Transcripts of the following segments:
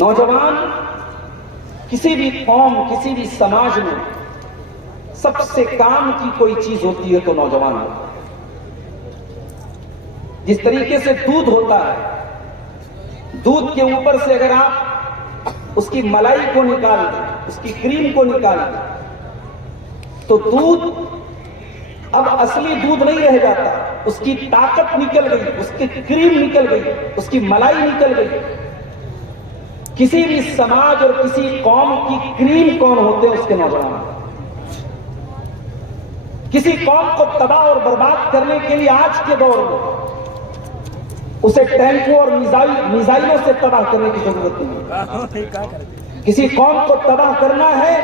نوجوان کسی بھی قوم، کسی بھی سماج میں سب سے کام کی کوئی چیز ہوتی ہے تو نوجوان ہوتا ہے۔ جس طریقے سے دودھ ہوتا ہے، دودھ کے اوپر سے اگر آپ اس کی ملائی کو نکال دیں، اس کی کریم کو نکال دیں، تو دودھ اب اصلی دودھ نہیں رہ جاتا، اس کی طاقت نکل گئی، اس کی کریم نکل گئی، اس کی ملائی نکل گئی۔ کسی بھی سماج اور کسی قوم کی کریم کون ہوتے ہیں؟ اس کے نوجوان۔ کسی قوم کو تباہ اور برباد کرنے کے لیے آج کے دور میں اسے ٹینکوں اور میزائلوں سے تباہ کرنے کی ضرورت نہیں ہے۔ کسی قوم کو تباہ کرنا ہے،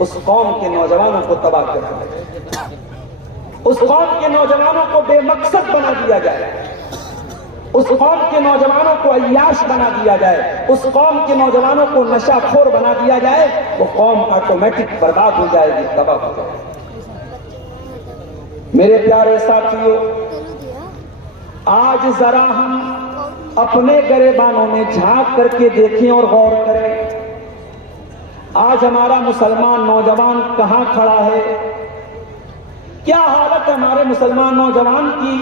اس قوم کے نوجوانوں کو تباہ کرنا ہے۔ اس قوم کے نوجوانوں کو بے مقصد بنا دیا جائے، اس قوم کے نوجوانوں کو عیاش بنا دیا جائے، اس قوم کے نوجوانوں کو نشہ خور بنا دیا جائے، وہ قوم آٹومیٹک برباد ہو جائے گی، تباہ ہو جائے گی۔ میرے پیارے ساتھیوں، آج ذرا ہم اپنے گریبانوں میں جھانک کر کے دیکھیں اور غور کریں، آج ہمارا مسلمان نوجوان کہاں کھڑا ہے؟ کیا حالت ہے ہمارے مسلمان نوجوان کی؟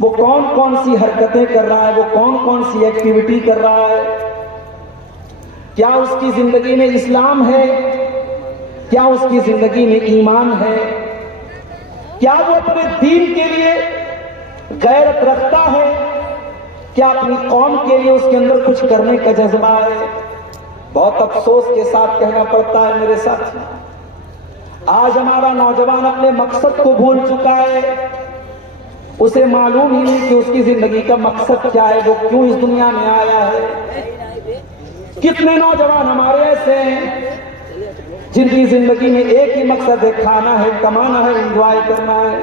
وہ کون کون سی حرکتیں کر رہا ہے؟ وہ کون کون سی ایکٹیویٹی کر رہا ہے؟ کیا اس کی زندگی میں اسلام ہے؟ کیا اس کی زندگی میں ایمان ہے؟ کیا وہ اپنے دین کے لیے غیرت رکھتا ہے؟ کیا اپنی قوم کے لیے اس کے اندر کچھ کرنے کا جذبہ ہے؟ بہت افسوس کے ساتھ کہنا پڑتا ہے میرے ساتھ، آج ہمارا نوجوان اپنے مقصد کو بھول چکا ہے، اسے معلوم ہی نہیں کہ اس کی زندگی کا مقصد کیا ہے، وہ کیوں اس دنیا میں آیا ہے۔ کتنے نوجوان ہمارے ایسے ہیں جن کی زندگی میں ایک ہی مقصد ہے، کھانا ہے، کمانا ہے، انجوائے کرنا ہے۔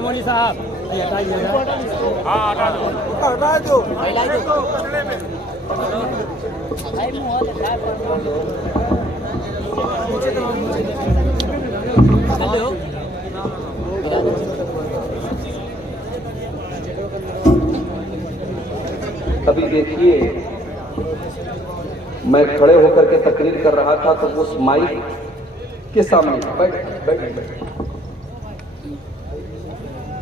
مولوی صاحب ابھی دیکھیے، میں کھڑے ہو کر کے تقریر کر رہا تھا تو اس مائک کے سامنے بیٹھ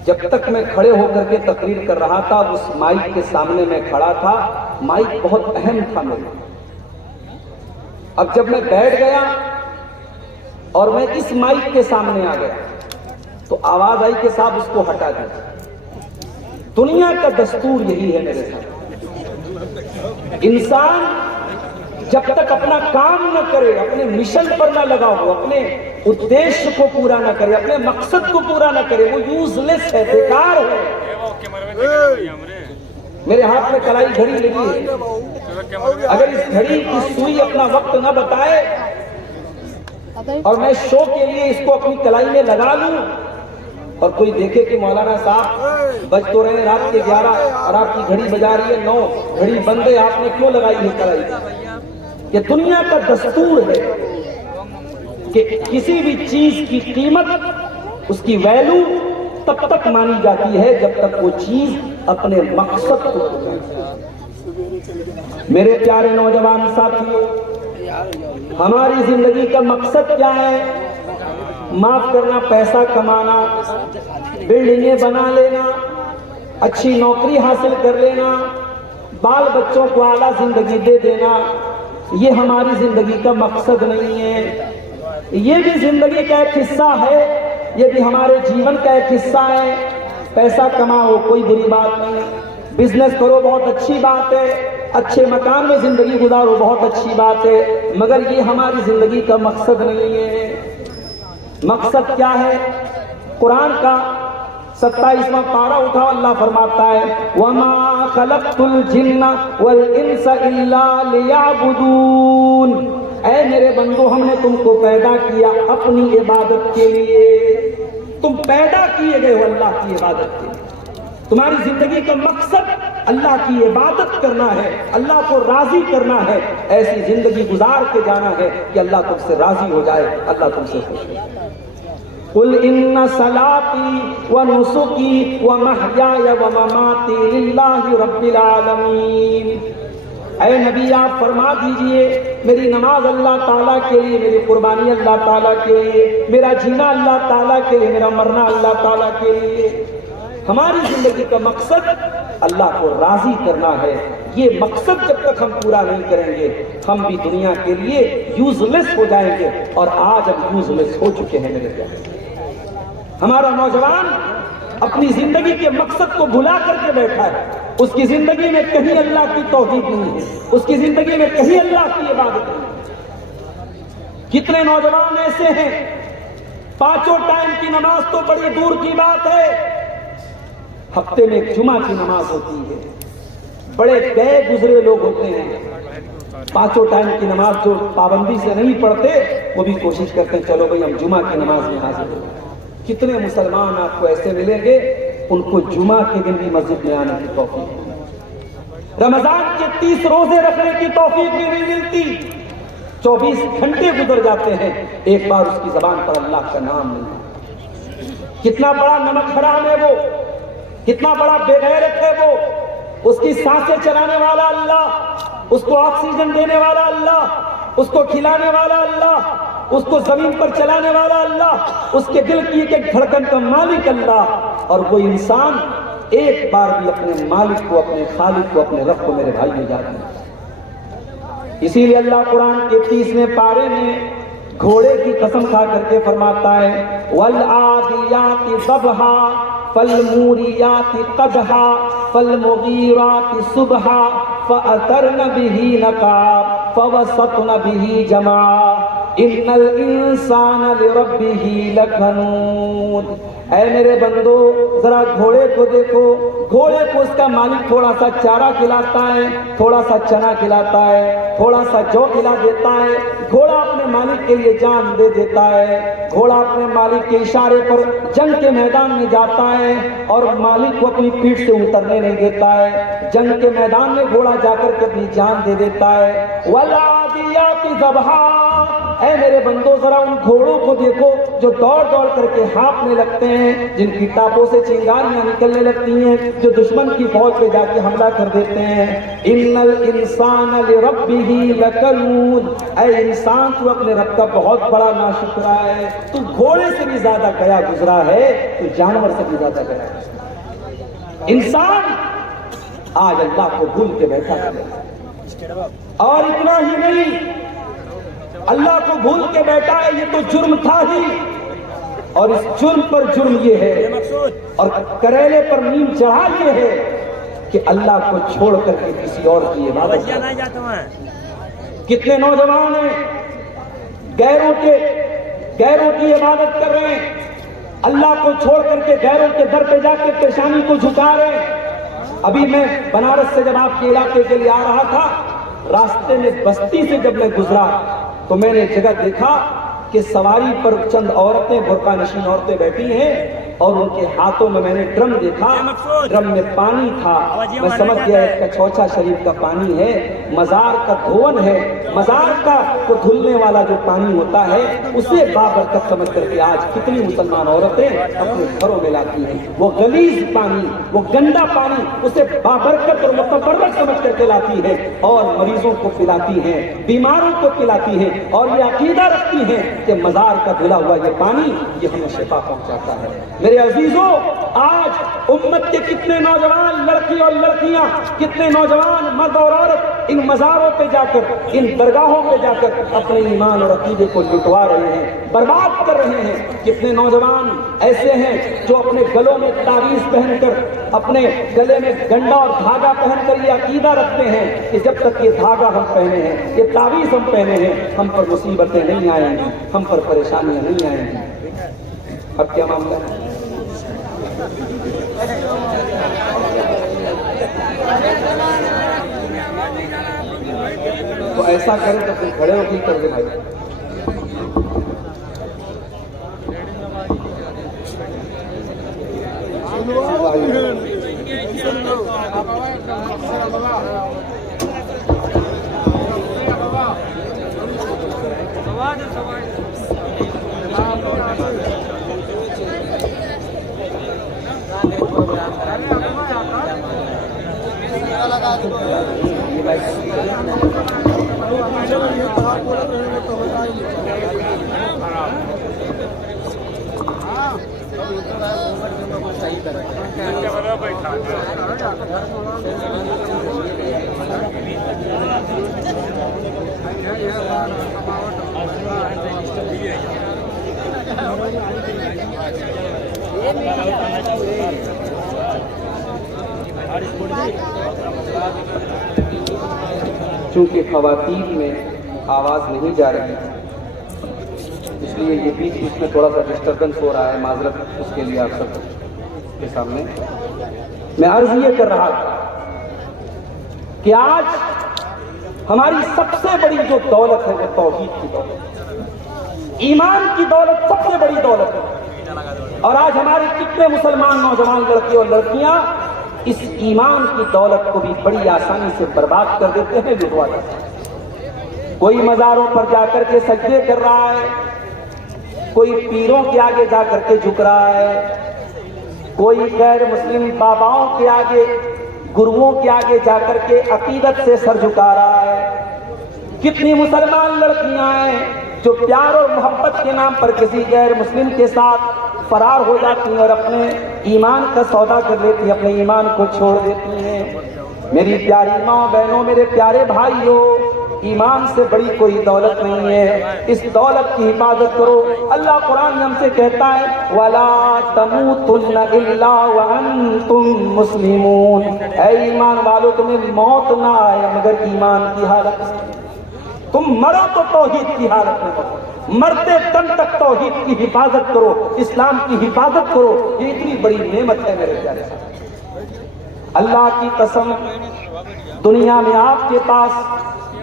جب تک میں کھڑے ہو کر کے تقریر کر رہا تھا اس مائک کے سامنے میں کھڑا تھا، مائک بہت اہم تھا میرے۔ اب جب میں بیٹھ گیا اور میں اس مائک کے سامنے آ گیا تو آواز آئی کہ صاحب اس کو ہٹا دیں۔ دنیا کا دستور یہی ہے میرے ساتھ، انسان جب تک اپنا کام نہ کرے، اپنے مشن پر نہ لگا ہو، اپنے ادیش کو پورا نہ کرے، اپنے مقصد کو پورا نہ کرے، وہ یوز لیس ہے، بیکار ہے۔ میرے ہاتھ میں کلائی گھڑی لگی ہے، اگر اس گھڑی کی سوئی اپنا وقت نہ بتائے اور میں شو کے لیے اس کو اپنی کلائی میں لگا لوں اور کوئی دیکھے کہ مولانا صاحب بج تو رہے ہیں رات کے 11 اور آپ کی گھڑی بجا رہی ہے 9، گھڑی بند ہے، آپ نے کیوں لگائی ہے کلائی؟ یہ دنیا کا دستور ہے کہ کسی بھی چیز کی قیمت، اس کی ویلو تب تک مانی جاتی ہے جب تک وہ چیز اپنے مقصد کو میرے پیارے نوجوان ساتھیوں، ہماری زندگی کا مقصد کیا ہے؟ معاف کرنا، پیسہ کمانا، بلڈنگیں بنا لینا، اچھی نوکری حاصل کر لینا، بال بچوں کو اعلیٰ زندگی دے دینا، یہ ہماری زندگی کا مقصد نہیں ہے۔ یہ بھی زندگی کا ایک حصہ ہے، یہ بھی ہمارے جیون کا ایک حصہ ہے۔ پیسہ کماؤ کوئی بری بات نہیں، بزنس کرو بہت اچھی بات ہے، اچھے مکان میں زندگی گزارو بہت اچھی بات ہے، مگر یہ ہماری زندگی کا مقصد نہیں ہے۔ مقصد کیا ہے؟ قرآن کا 27واں پارہ اٹھاؤ، اللہ فرماتا ہے وَمَا خَلَقْتُ الْجِنَّ وَالْإِنسَ إِلَّا لِيَعْبُدُونَ، اے میرے بندو ہم نے تم کو پیدا کیا اپنی عبادت کے لیے۔ تم پیدا کیے گئے ہو اللہ کی عبادت کے لیے، تمہاری زندگی کا مقصد اللہ کی عبادت کرنا ہے، اللہ کو راضی کرنا ہے، ایسی زندگی گزار کے جانا ہے کہ اللہ تم سے راضی ہو جائے، اللہ تم سے خوش ہو جائے۔ قل ان صلاتی ونسکی ومحیای ومماتی للہ رب العالمین، اے نبی آپ فرما دیجئے میری نماز اللہ تعالیٰ کے لیے، میری قربانی اللہ تعالیٰ کے لیے، میرا جینا اللہ تعالیٰ کے لیے، میرا مرنا اللہ تعالیٰ کے لیے۔ ہماری زندگی کا مقصد اللہ کو راضی کرنا ہے۔ یہ مقصد جب تک ہم پورا نہیں کریں گے ہم بھی دنیا کے لیے یوز لیس ہو جائیں گے، اور آج ہم یوز لیس ہو چکے ہیں میرے پیارے۔ ہمارا نوجوان اپنی زندگی کے مقصد کو بھلا کر کے بیٹھا ہے، اس کی زندگی میں کہیں اللہ کی توحید نہیں ہے، اس کی زندگی میں کہیں اللہ کی عبادت نہیں ہے۔ کتنے نوجوان ایسے ہیں پانچوں ٹائم کی نماز تو بڑی دور کی بات ہے، ہفتے میں ایک جمعہ کی نماز ہوتی ہے، بڑے گئے گزرے لوگ ہوتے ہیں، پانچوں ٹائم کی نماز جو پابندی سے نہیں پڑھتے وہ بھی کوشش کرتے ہیں چلو بھئی ہم جمعہ کی نماز میں حاضر ہو۔ کتنے مسلمان آپ کو ایسے ملیں گے ان کو جمعہ کے دن بھی مسجد میں آنے کی توفیق نہیں، رمضان کے 30 روزے رکھنے کی توفیق بھی نہیں ملتی، 24 گھنٹے گزر جاتے ہیں ایک بار اس کی زبان پر اللہ کا نام نہیں۔ کتنا بڑا نمک حرام ہے وہ، کتنا بڑا بے غیرت ہے وہ، اس کی سانسیں چلانے والا اللہ، اس کو آکسیجن دینے والا اللہ، اس کو کھلانے والا اللہ، اس کو زمین پر چلانے والا اللہ، اس کے دل کی ایک دھڑکن کا مالک اللہ، اور وہ انسان ایک بار بھی اپنے مالک کو، اپنے خالق کو، اپنے رب کو میرے بھائی میں جاتے ہیں۔ اسی لیے اللہ قرآن کے 30ویں پارے میں گھوڑے کی قسم کھا کر کے فرماتا ہے وَالْعَادِيَاتِ ضَبْحًا فَالْمُورِيَاتِ قَدْحًا فَالْمُغِيرَاتِ صُبْحًا فَأَثَرْنَ بِهِ نَقْعًا فَوَسَطْنَ بِهِ جَمْعًا ان الانسان لربہ لکنود۔ اے میرے بندو ذرا گھوڑے کو دیکھو، گھوڑے کو اس کا مالک تھوڑا سا چارہ کھلاتا ہے، تھوڑا سا چنا کھلاتا ہے، تھوڑا سا جو کھلا دیتا ہے، گھوڑا اپنے مالک کے لیے جان دے دیتا ہے، گھوڑا اپنے مالک کے اشارے پر جنگ کے میدان میں جاتا ہے اور مالک کو اپنی پیٹھ سے اترنے نہیں دیتا ہے، جنگ کے میدان میں گھوڑا جا کر کے اپنی جان دے دیتا ہے۔ وَالْعَادِيَاتِ ضَبْحًا، اے میرے بندو ذرا ان گھوڑوں کو دیکھو جو دوڑ دوڑ کر کے ہانپنے لگتے ہیں، جن کی ٹاپوں سے چنگاریاں نکلنے لگتی ہیں، جو دشمن کی فوج پہ جا کے حملہ کر دیتے ہیں۔ ان الانسان لربہ لکنود، اے انسان تو اپنے رب کا بہت بڑا ناشکرا ہے، تو گھوڑے سے بھی زیادہ گیا گزرا ہے، تو جانور سے بھی زیادہ گیا گزرا۔ انسان آج اللہ کو بھول کے بیٹھا ہے، اور اتنا ہی نہیں اللہ کو بھول کے بیٹھا ہے، یہ تو جرم تھا ہی، اور اس جرم پر جرم یہ ہے، اور کریلے پر نیم چڑھا یہ ہے کہ اللہ کو چھوڑ کر کے کسی اور کی عبادت کرتا ہے۔ کتنے نوجوان ہیں غیروں کی عبادت کر رہے ہیں، اللہ کو چھوڑ کر کے غیروں کے در پہ جا کے پیشانی کو جھکا رہے ہیں۔ ابھی میں بنارس سے جب آپ کے علاقے کے لیے آ رہا تھا، راستے میں بستی سے جب میں گزرا تو میں نے ایک جگہ دیکھا کہ سواری پر چند عورتیں، برقع نشین عورتیں بیٹھی ہیں، اور ان کے ہاتھوں میں نے ڈرم دیکھا، ڈرم میں پانی تھا۔ میں سمجھ گیا اس کا چھوچا شریف کا پانی ہے، مزار کا دھون ہے، مزار کا وہ دھلنے والا جو پانی ہوتا ہے اسے بابرکت سمجھ کر کے آج کتنی مسلمان عورتیں اپنے گھروں میں لاتی ہیں، وہ غلیظ پانی، وہ گندا پانی اسے بابرکت اور متبرک سمجھ کر کے لاتی ہے، اور مریضوں کو پلاتی ہیں، بیماروں کو پلاتی ہیں، اور یہ عقیدہ رکھتی ہیں کہ مزار کا دھلا ہوا یہ پانی یہ ہمیں شفا پہنچاتا ہے۔ میرے عزیزوں، آج امت کے کتنے نوجوان لڑکی اور لڑکیاں، کتنے نوجوان مرد اور عورت ان مزاروں پہ جا کر، ان درگاہوں پہ جا کر اپنے ایمان اور عقیدے کو لٹوا رہے ہیں، برباد کر رہے ہیں۔ کتنے نوجوان ایسے ہیں جو اپنے گلوں میں تعویذ پہن کر، اپنے گلے میں گنڈا اور دھاگا پہن کر یہ عقیدہ رکھتے ہیں کہ جب تک یہ دھاگا ہم پہنے ہیں، یہ تعویذ ہم پہنے ہیں، ہم پر مصیبتیں نہیں آئیں گی، ہم پر پریشانیاں نہیں آئیں گی۔ اب کیا معاملہ ہے؟ تو ایسا کریں تو پھر کھڑے ہو کے کر دے بھائی۔ چونکہ خواتین میں آواز نہیں جا رہی اس لیے یہ بیچ بیچ میں تھوڑا سا ڈسٹربنس ہو رہا ہے، معذرت اس کے لیے آپ سب کے سامنے میں عرض یہ کر رہا تھا کہ آج ہماری سب سے بڑی جو دولت ہے وہ توحید کی دولت، ایمان کی دولت سب سے بڑی دولت ہے۔ اور آج ہمارے کتنے مسلمان نوجوان لڑکے اور لڑکیاں اس ایمان کی دولت کو بھی بڑی آسانی سے برباد کر دیتے ہیں، لٹوا دیتے ہیں۔ کوئی مزاروں پر جا کر کے سجدے کر رہا ہے، کوئی پیروں کے آگے جا کر کے جھک رہا ہے، کوئی غیر مسلم باباؤں کے آگے، گروؤں کے آگے جا کر کے عقیدت سے سر جھکا رہا ہے۔ کتنی مسلمان لڑکیاں ہیں جو پیار اور محبت کے نام پر کسی غیر مسلم کے ساتھ فرار ہو جاتی ہیں اور اپنے ایمان کا سودا کر لیتی ہیں، اپنے ایمان کو چھوڑ دیتی ہیں۔ میری پیاری ماں بہنوں، میرے پیارے بھائیوں، ایمان سے بڑی کوئی دولت نہیں ہے، اس دولت کی حفاظت کرو۔ اللہ قرآن میں ہم سے کہتا ہے وَلَا تَمُوتُنَّ إِلَّا وَأَنْتُمْ مُسْلِمُونَ، اے ایمان والو تمہیں موت نہ آئے مگر ایمان کی حالت میں، تم مرو تو توحید کی حالت میں مرو، مرتے دم تک توحید کی حفاظت کرو، اسلام کی حفاظت کرو، یہ اتنی بڑی نعمت ہے میرے پیارے ساتھ۔ اللہ کی قسم، دنیا میں آپ کے پاس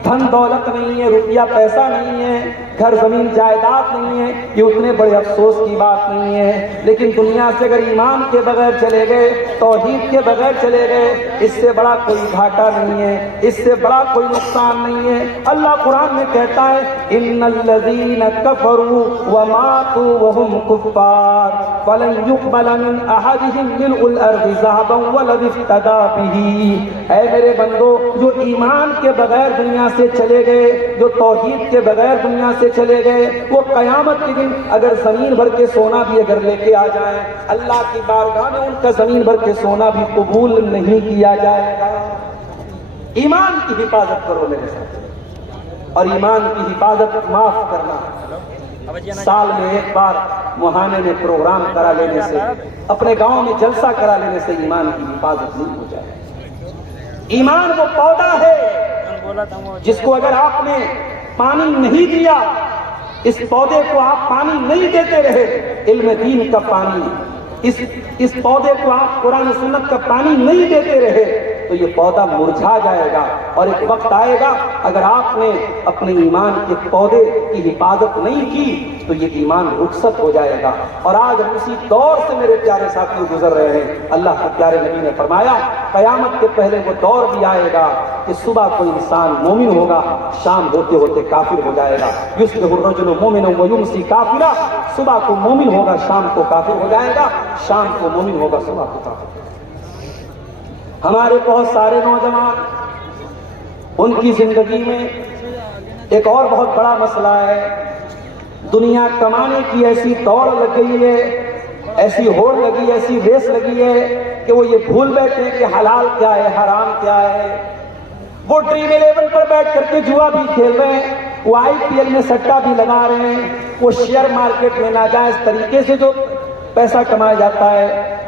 دھن دولت نہیں ہے، روپیہ پیسہ نہیں ہے، گھر زمین جائیداد نہیں ہے، یہ اتنے بڑے افسوس کی بات نہیں ہے، لیکن دنیا سے اگر ایمان کے بغیر چلے گئے، توحید کے بغیر چلے گئے، اس سے بڑا کوئی گھاٹا نہیں ہے، اس سے بڑا کوئی نقصان نہیں ہے۔ اللہ قرآن میں کہتا ہے ان الذین کفروا وماتوا وهم کفار فلن يقبل من احدهم ملء الارض ذهبا ولو افتدى به، اے میرے بندو جو ایمان کے بغیر دنیا سے چلے گئے، جو توحید کے بغیر دنیا سے چلے گئے، وہ قیامت کے دن اگر زمین بھر کے سونا بھی اگر لے کے آ جائیں، اللہ کی بارگاہ میں ان کا زمین بھر کے سونا بھی قبول نہیں کیا جائے گا۔ ایمان کی حفاظت کرو میرے ساتھ، اور ایمان کی حفاظت معاف کرنا، سال میں ایک بار مہانے میں پروگرام کرا لینے سے، اپنے گاؤں میں جلسہ کرا لینے سے ایمان کی حفاظت نہیں ہو جائے۔ ایمان وہ پودا ہے جس کو اگر آپ نے پانی نہیں دیا، اس پودے کو آپ پانی نہیں دیتے رہے، علم دین کا پانی، اس پودے کو آپ قرآن و سنت کا پانی نہیں دیتے رہے تو یہ پودا مرجھا جائے گا، اور ایک وقت آئے گا اگر آپ نے اپنے ایمان کے پودے کی حفاظت نہیں کی تو یہ ایمان رخصت ہو جائے گا۔ اور آج ہم اسی دور سے میرے پیارے ساتھیوں گزر رہے ہیں۔ اللہ کے پیارے نبی نے فرمایا قیامت کے پہلے وہ دور بھی آئے گا کہ صبح کوئی انسان مومن ہوگا، شام ہوتے ہوتے کافر ہو جائے گا۔ یصبح الرجل مؤمنا ویمسی کافرا، صبح کو مومن ہوگا شام کو کافر ہو جائے گا، شام کو مومن ہوگا صبح کو کافر۔ ہمارے بہت سارے نوجوان، ان کی زندگی میں ایک اور بہت بڑا مسئلہ ہے، دنیا کمانے کی ایسی دوڑ لگ گئی ہے، ایسی ہوڑ لگی، ایسی ریس لگی ہے کہ وہ یہ بھول بیٹھے کہ حلال کیا ہے، حرام کیا ہے۔ وہ ڈریم 11 پر بیٹھ کر کے جوا بھی کھیل رہے ہیں، وہ IPL میں سٹا بھی لگا رہے ہیں، وہ شیئر مارکیٹ میں ناجائز طریقے سے جو پیسہ کمایا جاتا ہے،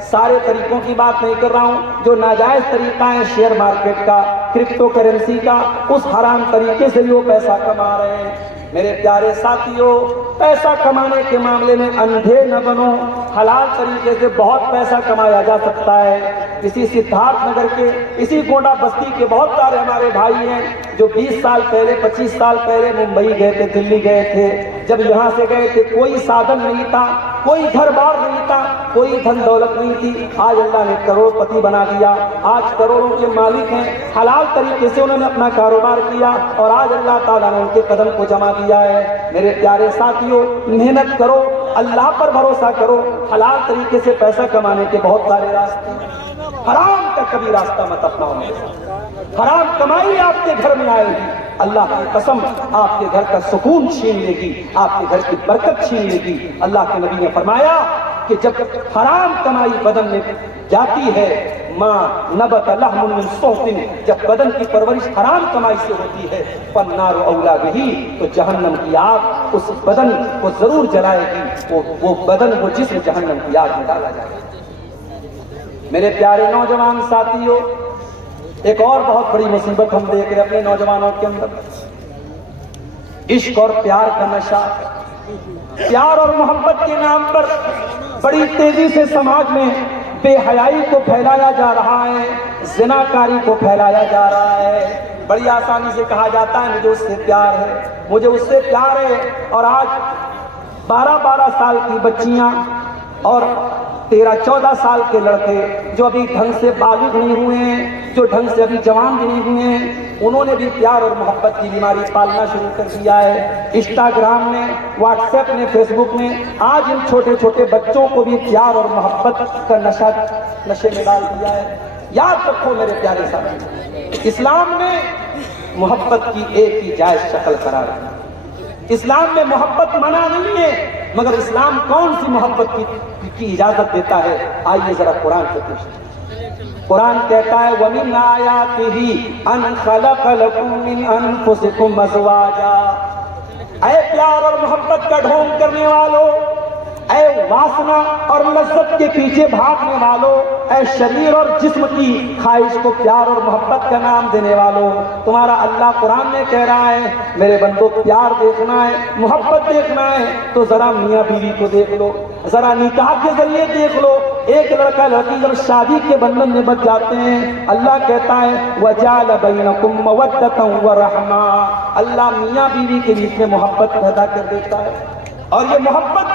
سارے طریقوں کی بات نہیں کر رہا ہوں، جو ناجائز طریقہ ہے شیئر مارکیٹ کا، کرپٹو کرنسی کا، اس حرام طریقے سے بھی وہ پیسہ کما رہے ہیں۔ میرے پیارے ساتھیوں، پیسہ کمانے کے معاملے میں اندھے نہ بنو، حلال طریقے سے بہت پیسہ کمایا جا سکتا ہے۔ اسی سدھارتھ نگر کے، اسی گونڈا بستی کے بہت سارے ہمارے بھائی ہیں جو 20 سال پہلے، 25 سال پہلے ممبئی گئے تھے، دلی گئے تھے، جب یہاں سے گئے تھے کوئی سادھن نہیں تھا، کوئی گھر بار نہیں تھا، کوئی دھن دولت نہیں تھی، آج اللہ نے کروڑ پتی بنا دیا، آج کروڑوں کے مالک ہیں، حلال طریقے سے انہوں نے اپنا کاروبار کیا اور آج اللہ تعالیٰ نے ان کے قدم کو جما دیا ہے۔ میرے پیارے ساتھیوں، محنت کرو، اللہ پر بھروسہ کرو، حلال طریقے سے پیسہ کمانے کے بہت سارے راستے ہیں، حرام کا کبھی راستہ مت اپناؤ۔ حرام کمائی آپ کے گھر میں آئے گی، اللہ کی قسم آپ کے گھر کا سکون چھین لے گی، آپ کے گھر کی برکت چھین لے گی۔ اللہ کے نبی نے فرمایا کہ جب حرام کمائی بدن میں جاتی ہے، ماں نبت لحم من صحت، جب بدن کی پرورش حرام کمائی سے ہوتی ہے، فالنار اولا بہی، تو جہنم کی آگ اس بدن کو ضرور جلائے گی، وہ بدن وہ جسم جہنم کی آگ میں ڈالا جائے گا۔ میرے پیارے نوجوان ساتھیوں، ایک اور بہت بڑی مصیبت ہم دیکھ رہے اپنے نوجوانوں کے اندر، عشق اور پیار کا نشہ۔ پیار اور محبت کے نام پر بڑی تیزی سے سماج میں بے حیائی کو پھیلایا جا رہا ہے، زنا کاری کو پھیلایا جا رہا ہے۔ بڑی آسانی سے کہا جاتا ہے مجھے اس سے پیار ہے، مجھے اس سے پیار ہے، اور آج 12 سال کی بچیاں اور 13-14 سال کے لڑکے جو ابھی ڈھنگ سے بالغ نہیں ہوئے ہیں، جو ڈھنگ سے ابھی جوان بھی نہیں ہوئے ہیں، انہوں نے بھی پیار اور محبت کی بیماری پالنا شروع کر دیا ہے۔ انسٹاگرام نے، واٹس ایپ نے، فیس بک نے آج ان چھوٹے چھوٹے بچوں کو بھی پیار اور محبت کا نشے میں ڈال دیا ہے۔ یاد رکھو میرے پیارے ساتھی، اسلام نے محبت کی ایک ہی جائز شکل قرار دی۔ اسلام میں محبت منع نہیں ہے، مگر اسلام کون سی محبت کی اجازت دیتا ہے؟ آئیے ذرا قرآن سے پوچھتے ہیں۔ قرآن کہتا ہے وَمِنْ آيَاتِهِ أَنْ خَلَقَ لَكُم مِّنْ أَنفُسِكُمْ أَزْوَاجًا۔ اے پیار اور محبت کا ڈھونگ کرنے والوں، اے واسنا اور لذت کے پیچھے بھاگنے والوں، اے شریر اور جسم کی خواہش کو پیار اور محبت کا نام دینے والوں، تمہارا اللہ قرآن میں کہہ رہا ہے میرے بندو پیار دیکھنا ہے، محبت دیکھنا ہے تو ذرا میاں بیوی کو دیکھ لو، ذرا نکاح کے ذریعے دیکھ لو۔ ایک لڑکا لڑکی جب شادی کے بندھن میں بندھ جاتے ہیں، اللہ کہتا ہے وَجَعَلَ بَيْنَكُم مَّوَدَّةً وَرَحْمَةً، اللہ میاں بیوی کے بیچ میں محبت پیدا کر دیتا ہے۔ اور یہ محبت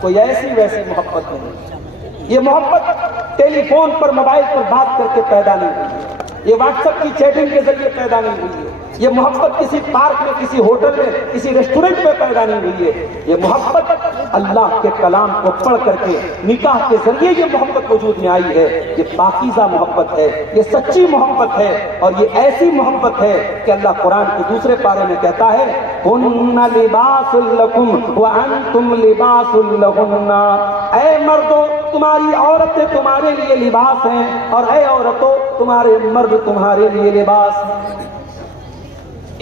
کوئی ایسی ویسی محبت نہیں، یہ محبت ٹیلی فون پر موبائل پر بات کر کے پیدا نہیں ہوئی، یہ واٹس ایپ کی چیٹنگ کے ذریعے پیدا نہیں ہوئی ہے، یہ محبت کسی پارک میں، کسی ہوٹل میں، کسی ریسٹورنٹ میں پیدا نہیں ہوئی ہے، یہ محبت اللہ کے کلام کو پڑھ کر کے نکاح کے ذریعے یہ محبت وجود میں آئی ہے۔ یہ پاکیزہ محبت ہے، یہ سچی محبت ہے، اور یہ ایسی محبت ہے کہ اللہ قرآن کے دوسرے پارے میں کہتا ہے ہن لباس لکم وانتم لباس لہن، اے مردوں تمہاری عورتیں تمہارے لیے لباس ہیں، اور اے عورتوں تمہارے مرد تمہارے لیے لباس ہیں۔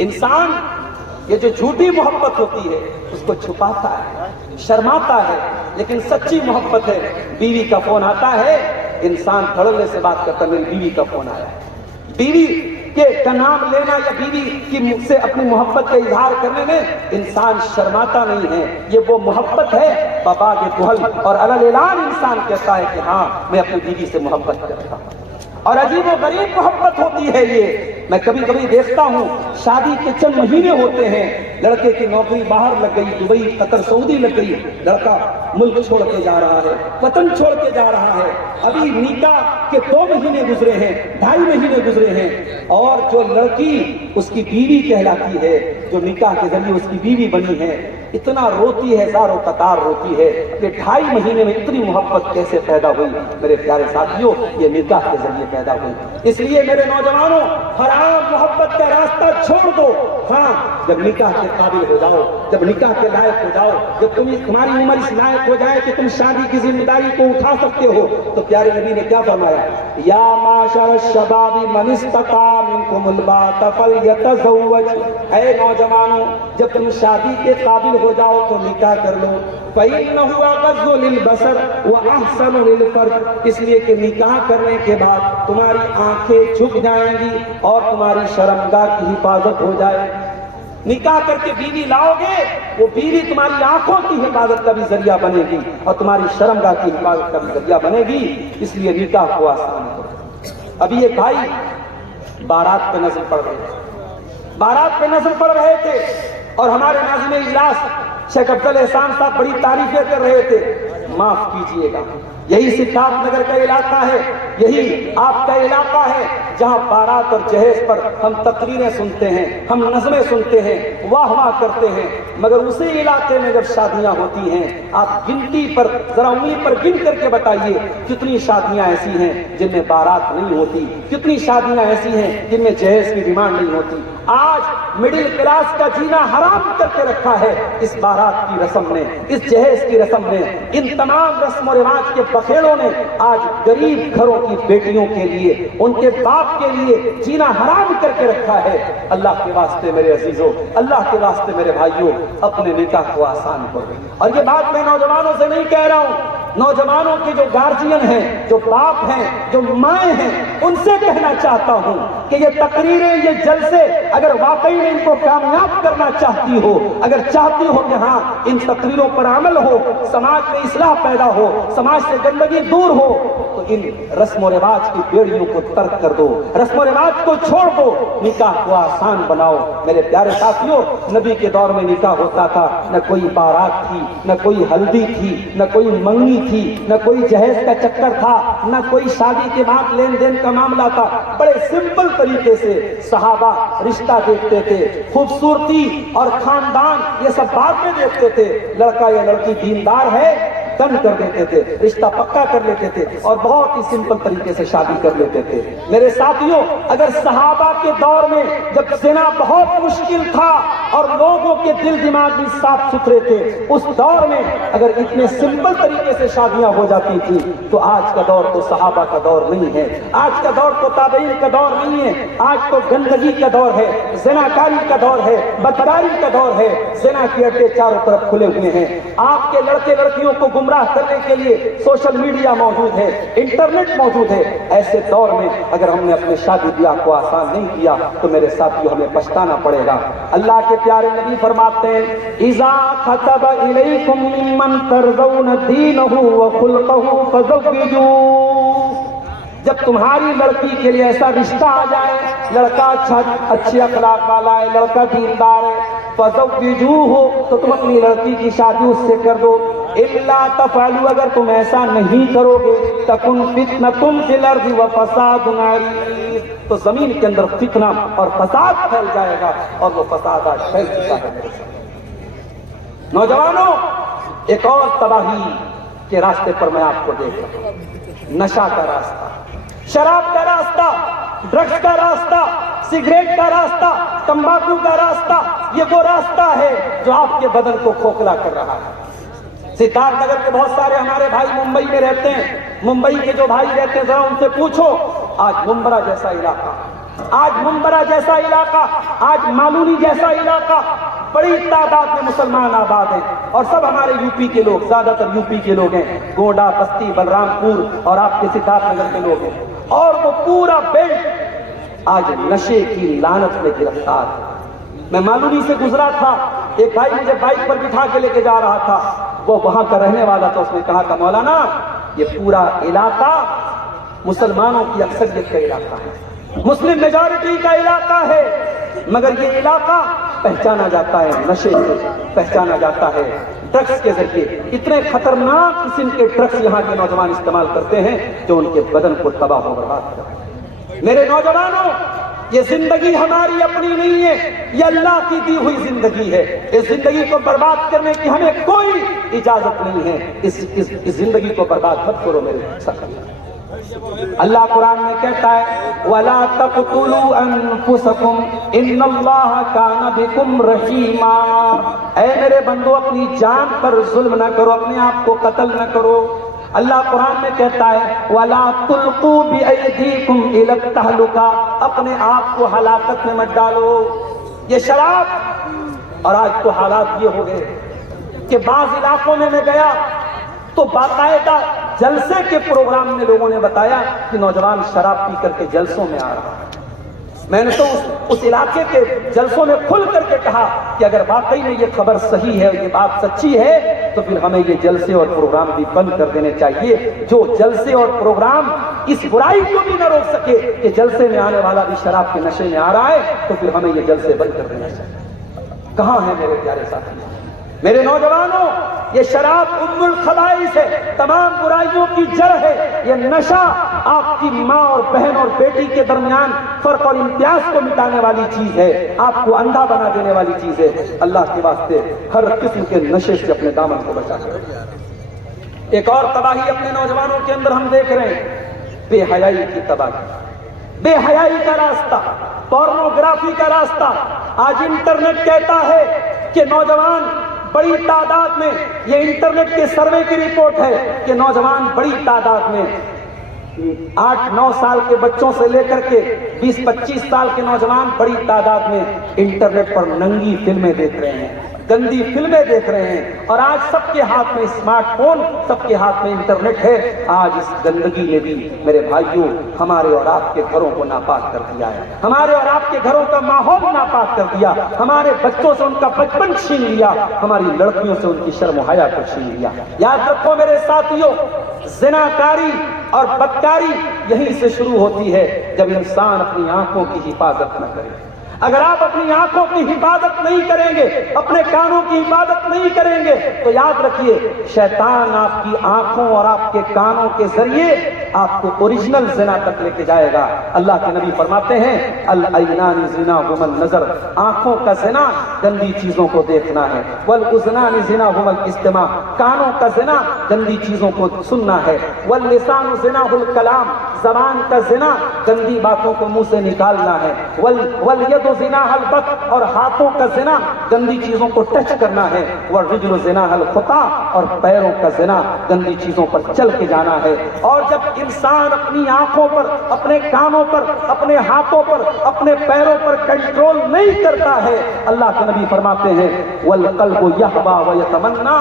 انسان یہ جو جھوٹی محبت ہوتی ہے اس کو چھپاتا ہے، شرماتا ہے، لیکن سچی محبت ہے۔ بیوی کا فون آتا ہے، انسان دھڑلے سے بات کرتا ہے میری بیوی کا فون آیا ہے۔ بیوی کا نام لینا یا بیوی کی مجھ سے اپنی محبت کا اظہار کرنے میں انسان شرماتا نہیں ہے، یہ وہ محبت ہے بباغ دہل، اور علی اعلان انسان کہتا ہے کہ ہاں میں اپنی بیوی سے محبت کرتا ہوں۔ اور عجیب و غریب محبت ہوتی ہے یہ۔ میں کبھی کبھی دیکھتا ہوں شادی کے چند مہینے ہوتے ہیں، لڑکے کی نوکری باہر لگ گئی، دبئی، قطر، سعودی لگ گئی، لڑکا ملک چھوڑ کے جا رہا ہے، وطن چھوڑ کے جا رہا ہے، ابھی نکاح کے 2 مہینے گزرے ہیں، 2.5 مہینے گزرے ہیں، اور جو لڑکی اس کی بیوی کہلاتی ہے، جو نکاح کے ذریعے اس کی بیوی بنی ہے، اتنا روتی ہے، زار و قطار روتی ہے کہ 2.5 مہینے میں اتنی محبت کیسے پیدا ہوئی؟ میرے پیارے ساتھیوں، یہ نکاح کے ذریعے پیدا ہوئی۔ اس لیے میرے نوجوانوں، حرام محبت کا راستہ چھوڑ دو۔ ہاں، جب نکاح کے قابل ہو جاؤ، جب نکاح کے لائق ہو جاؤ، جب تمہاری عمر اس لائق ہو جائے کہ تم شادی کی ذمہ داری کو اٹھا سکتے ہو، تو پیارے نبی نے کیا فرمایا؟ یا معاشر الشباب من استطاع منکم الباءۃ فلیتزوج، اے نوجوانوں جب تم شادی کے قابل ہو جاؤ تو نکاح کر لو۔ فإنه أغض للبصر وأحسن للفرج، اس لیے کہ نکاح کرنے کے بعد تمہاری آنکھیں جھک جائیں گی اور تمہاری شرمگاہ کی حفاظت ہو جائے گی۔ نکاح کر کے بیوی لاؤ گے، وہ بیوی تمہاری آنکھوں کی حفاظت کا بھی ذریعہ بنے گی اور تمہاری شرمگاہ کی حفاظت کا بھی ذریعہ بنے گی، اس لیے نکاح کو آسان کرو۔ ابھی ایک بھائی بارات پہ نظر پڑھ رہے تھے اور ہمارے ناظم اجلاس شیخ افضل احسان صاحب بڑی تعریفیں کر رہے تھے۔ معاف کیجئے گا، یہی سدھارتھ نگر کا علاقہ ہے، یہی آپ کا علاقہ ہے جہاں بارات اور جہیز پر ہم تقریریں سنتے ہیں، ہم نظمیں سنتے ہیں، واہ واہ کرتے ہیں، مگر اسی علاقے میں جب شادیاں ہوتی ہیں آپ گنتی پر ذرا انگلی پر گن کر کے بتائیے کتنی شادیاں ایسی ہیں جن میں بارات نہیں ہوتی، کتنی شادیاں ایسی ہیں جن میں جہیز کی ڈیمانڈ نہیں ہوتی۔ آج مڈل کلاس کا جینا حرام کر کے رکھا ہے اس بارات کی رسم نے، اس جہیز کی رسم نے، ان تمام رسم و رواج کے بخیڑوں نے آج غریب گھروں کی بیٹیوں کے لیے، ان کے باپ کے لیے جینا حرام کر کے رکھا ہے۔ اللہ کے واسطے میرے عزیزوں، اللہ کے واسطے میرے بھائیوں، اپنے نکاح کو آسان کرو۔ اور یہ بات میں نوجوانوں سے نہیں کہہ رہا ہوں، نوجوانوں کے جو گارجین ہیں، جو باپ ہیں، جو مائیں ہیں، ان سے کہنا چاہتا ہوں کہ یہ تقریریں، یہ جلسے اگر واقعی میں ان کو کامیاب کرنا چاہتی ہو، اگر چاہتی ہو کہ ہاں ان تقریروں پر عمل ہو، سماج میں اصلاح پیدا ہو، سماج سے گندگی دور ہو، تو ان رسم و رواج کی بیڑیوں کو ترک کر دو، رسم و رواج کو چھوڑ دو، نکاح کو آسان بناؤ۔ میرے پیارے ساتھیوں، نبی کے دور میں نکاح ہوتا تھا، نہ کوئی بارات تھی، نہ کوئی ہلدی تھی، نہ کوئی منگنی تھی، نہ کوئی جہیز کا چکر تھا، نہ کوئی شادی کے بعد لین دین کا معاملہ تھا۔ بڑے سمپل طریقے سے صحابہ رشتہ دیکھتے تھے، خوبصورتی اور خاندان یہ سب بعد میں دیکھتے تھے، لڑکا یا لڑکی دیندار ہے ڈن کر دیتے تھے، رشتہ پکا کر لیتے تھے اور بہت ہی سمپل طریقے سے شادی کر لیتے تھے۔ میرے ساتھیوں، اگر صحابہ کے دور میں جب زنا بہت مشکل تھا اور لوگوں کے دل دماغ بھی صاف ستھرے تھے، اس دور میں اگر اتنے سمپل طریقے سے شادیاں ہو جاتی تھی تو آج کا دور تو صحابہ کا دور نہیں ہے، آج کا دور تو تابعین کا دور نہیں ہے، آج تو گندگی کا دور ہے، زناکاری کا دور ہے، بدکاری کا دور ہے، زنا کے اڈے چاروں طرف کھلے ہوئے ہیں۔ آپ کے لڑکے لڑکیوں کو گمراہ کرنے کے لیے سوشل میڈیا موجود ہے، انٹرنیٹ موجود ہے۔ ایسے دور میں اگر ہم نے اپنے شادی بیاہ کو آسان نہیں کیا تو میرے ساتھیوں ہمیں پچھتانا پڑے گا۔ اللہ کے پیارے نبی فرماتے ہیں اذا خطب الیکم ممن ترضون دینہ وخلقہ فزوجوہ، جب تمہاری لڑکی کے لیے ایسا رشتہ آ جائے، لڑکا اچھے اخلاق والا ہے، لڑکا دیندار ہے، فزوجوہ، تو تم اپنی لڑکی کی شادی اس سے کر دو۔ الا تفعلوا، اگر تم ایسا نہیں کرو گے، تکن فتنۃ فی الارض وفساد عریض، تو زمین کے اندر فتنہ اور فساد پھیل جائے گا، اور وہ فساد آج پھیل چکا ہے میرے ساتھ۔ نوجوانوں، ایک اور تباہی کے راستے پر میں آپ کو دیکھ رہا ہوں، نشہ کا راستہ، شراب کا راستہ، ڈرگس کا راستہ، سگریٹ کا راستہ، تمباکو کا راستہ، یہ وہ راستہ ہے جو آپ کے بدن کو کھوکھلا کر رہا ہے۔ سدھارتھ نگر کے بہت سارے ہمارے بھائی ممبئی میں رہتے ہیں، ممبئی کے جو بھائی رہتے ہیں ذرا ان سے پوچھو، آج ممبرا جیسا علاقہ، آج ممبرا جیسا علاقہ، آج مالونی جیسا علاقہ، بڑی تعداد میں مسلمان آباد ہیں، اور سب ہمارے یو پی کے لوگ، زیادہ تر یو پی کے لوگ ہیں، گونڈا، بستی، بلرام پور اور آپ کے سدھارتھ نگر کے لوگ ہیں، اور وہ پورا بیلٹ آج نشے کی لعنت میں گرفتار ہے۔ میں مالونی سے گزرا تھا، ایک بھائی مجھے بائک پر بٹھا کے لے کے جا رہا تھا، وہ وہاں کا رہنے والا تھا، اس نے کہا تھا مولانا یہ پورا علاقہ مسلمانوں کی اکثریت کا علاقہ ہے، مسلم میجورٹی کا علاقہ ہے، مگر یہ علاقہ پہچانا جاتا ہے نشے سے، پہچانا جاتا ہے ڈرگس کے ذریعے۔ اتنے خطرناک قسم کے ڈرگس یہاں کے نوجوان استعمال کرتے ہیں جو ان کے بدن کو تباہ و برباد کرتے ہیں۔ میرے نوجوانوں، یہ زندگی ہماری اپنی نہیں ہے، یہ اللہ کی دی ہوئی زندگی ہے، اس زندگی کو برباد کرنے کی ہمیں کوئی اجازت نہیں ہے۔ اس زندگی کو برباد مت کرو میرے ساتھ۔ اللہ قرآن میں کہتا ہے وَلَا تَقْتُلُوا أَنفُسَكُمْ إِنَّ اللَّهَ كَانَ بِكُمْ رَحِيمًا، اے میرے بندو اپنی جان پر ظلم نہ کرو، اپنے آپ کو قتل نہ کرو۔ اللہ قرآن میں کہتا ہے وَلَا تُلْقُوا بِأَيْدِيكُمْ إِلَى التَّهْلُكَةِ، اپنے آپ کو ہلاکت میں مت ڈالو۔ یہ شراب، اور آج تو حالات یہ ہو گئے کہ بعض علاقوں میں گیا تو باقاعدہ جلسے کے پروگرام میں لوگوں نے بتایا کہ نوجوان شراب پی کر کے جلسوں میں آ رہا ہے۔ میں نے تو اس علاقے کے جلسوں میں کھل کر کے کہا کہ اگر واقعی میں یہ خبر صحیح ہے، یہ بات سچی ہے، تو پھر ہمیں یہ جلسے اور پروگرام بھی بند کر دینے چاہیے۔ جو جلسے اور پروگرام اس برائی کو بھی نہ روک سکے کہ جلسے میں آنے والا بھی شراب کے نشے میں آ رہا ہے، تو پھر ہمیں یہ جلسے بند کر دینا چاہیے۔ کہاں ہیں میرے پیارے ساتھی؟ میرے نوجوانوں، یہ شراب ام الخبائث ہے، تمام برائیوں کی جڑ ہے۔ یہ نشہ آپ کی ماں اور بہن اور بیٹی کے درمیان فرق اور امتیاز کو مٹانے والی چیز ہے، آپ کو اندھا بنا دینے والی چیز ہے۔ اللہ کے واسطے ہر قسم کے نشے سے اپنے دامن کو بچا کر ایک اور تباہی اپنے نوجوانوں کے اندر ہم دیکھ رہے ہیں، بے حیائی کی تباہی، بے حیائی کا راستہ، پورنوگرافی کا راستہ۔ آج انٹرنیٹ کہتا ہے کہ نوجوان بڑی تعداد میں، یہ انٹرنیٹ کے سروے کی رپورٹ ہے کہ نوجوان بڑی تعداد میں 8-9 سال کے بچوں سے لے کر کے 20-25 سال کے نوجوان بڑی تعداد میں انٹرنیٹ پر ننگی فلمیں دیکھ رہے ہیں، گندی فلمیں دیکھ رہے ہیں، اور آج سب کے ہاتھ میں اسمارٹ فون، سب کے ہاتھ میں انٹرنیٹ ہے۔ آج اس گندگی نے بھی میرے بھائیوں ہمارے اور آپ کے گھروں کو ناپاک کر دیا ہے، ہمارے اور آپ کے گھروں کا ماحول ناپاک کر دیا، ہمارے بچوں سے ان کا بچپن چھین لیا، ہماری لڑکیوں سے ان کی شرم و حیا کو چھین لیا۔ یاد رکھو میرے ساتھیوں، زناکاری اور بدکاری یہیں سے شروع ہوتی ہے جب انسان اپنی آنکھوں کی حفاظت نہ کرے۔ اگر آپ اپنی آنکھوں کی حفاظت نہیں کریں گے، اپنے کانوں کی حفاظت نہیں کریں گے، تو یاد رکھیے شیطان آپ کی آنکھوں اور آپ کے کانوں کے ذریعے آپ کو اوریجنل زنا تک لے کے جائے گا۔ اللہ کے نبی فرماتے ہیں العینان زناہما النظر، آنکھوں کا زنا گندی چیزوں کو دیکھنا ہے، والاذنان زناہما الاستماع، کانوں کا زنا گندی چیزوں کو سننا ہے، واللسان زناہ الکلام، زبان کا زنا گندی باتوں کو منہ سے نکالنا ہے، والید زناہ البط، اور ہاتھوں کا زنا گندی چیزوں کو ٹچ کرنا ہے، والرجل زناہ الخطا، اور پیروں کا زنا گندی چیزوں پر چل کے جانا ہے۔ اور جب انسان اپنی آنکھوں پر، اپنے کانوں پر، اپنے ہاتھوں پر، اپنے پیروں پر کنٹرول نہیں کرتا ہے، اللہ کے نبی فرماتے ہیں والقلب یحبا ویتمنا،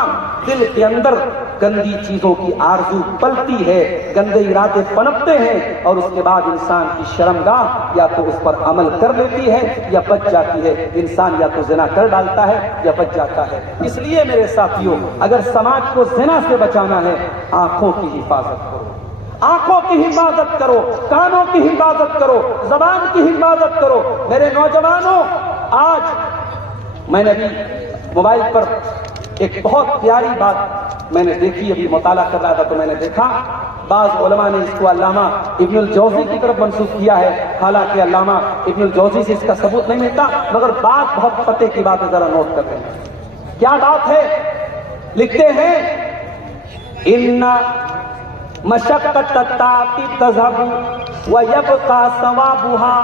دل کے اندر گندی چیزوں کی آرزو پلتی ہے، گندے ارادے پنپتے ہیں، اور اس کے بعد انسان کی شرمگاہ یا تو اس پر عمل کر لیتی ہے یا بچ جاتی ہے۔ انسان یا تو زنا کر ڈالتا ہے یا بچ جاتا ہے۔ اس لیے میرے ساتھیوں، اگر سماج کو زنا سے بچانا ہے، آنکھوں کی حفاظت کرو، آنکھوں کی حفاظت کرو، کانوں کی حفاظت کرو، زبان کی حفاظت کرو۔ میرے نوجوانوں، آج میں نے بھی موبائل پر ایک بہت پیاری بات میں نے دیکھی، ابھی مطالعہ کر رہا تھا تو میں نے دیکھا، بعض علماء نے اس کو علامہ ابن الجوزی کی طرف منسوب کیا ہے، حالانکہ علامہ ابن الجوزی سے اس کا ثبوت نہیں ملتا، مگر بات بہت پتے کی بات ہے، ذرا نوٹ کرتے ہیں۔ کیا بات ہے؟ لکھتے ہیں ان مشقت الطاعت تذهب ويبقى ثوابها،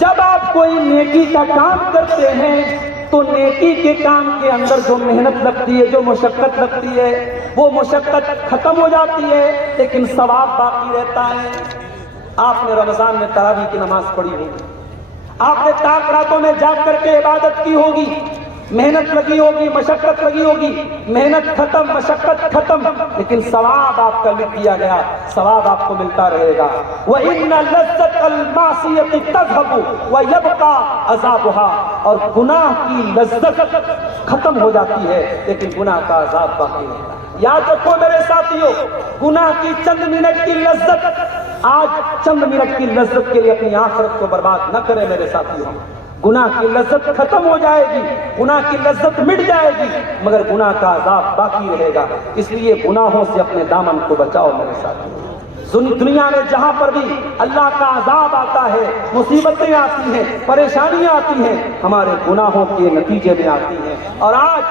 جب آپ کوئی نیکی کا کام کرتے ہیں تو نیکی کے کام کے اندر جو محنت لگتی ہے، جو مشقت لگتی ہے، وہ مشقت ختم ہو جاتی ہے لیکن ثواب باقی رہتا ہے۔ آپ نے رمضان میں تراویح کی نماز پڑھی ہوگی، آپ نے تاک راتوں میں جاگ کر کے عبادت کی ہوگی، محنت لگی ہوگی، مشقت لگی ہوگی، محنت ختم، مشقت ختم، لیکن ثواب آپ کا لکھ دیا گیا، ثواب آپ کو ملتا رہے گا۔ وَإِنَّ لَذَّةَ الْمَعْصِيَةِ تَذْهَبُ وَيَبْقَى عَذَابُهَا، اور گناہ کی لذت ختم ہو جاتی ہے لیکن گناہ کا عذاب باقی رہتا ہے۔ یاد رکھو میرے ساتھیوں، گناہ کی چند منٹ کی لذت، آج چند منٹ کی لذت کے لیے اپنی آخرت کو برباد نہ کریں میرے ساتھیوں۔ گناہ کی لذت ختم ہو جائے گی، گناہ کی لذت مٹ جائے گی، مگر گناہ کا عذاب باقی رہے گا۔ اس لیے گناہوں سے اپنے دامن کو بچاؤ میرے ساتھ۔ دنیا میں جہاں پر بھی اللہ کا عذاب آتا ہے، مصیبتیں آتی ہیں، پریشانیاں آتی ہیں، ہمارے گناہوں کے نتیجے میں آتی ہیں۔ اور آج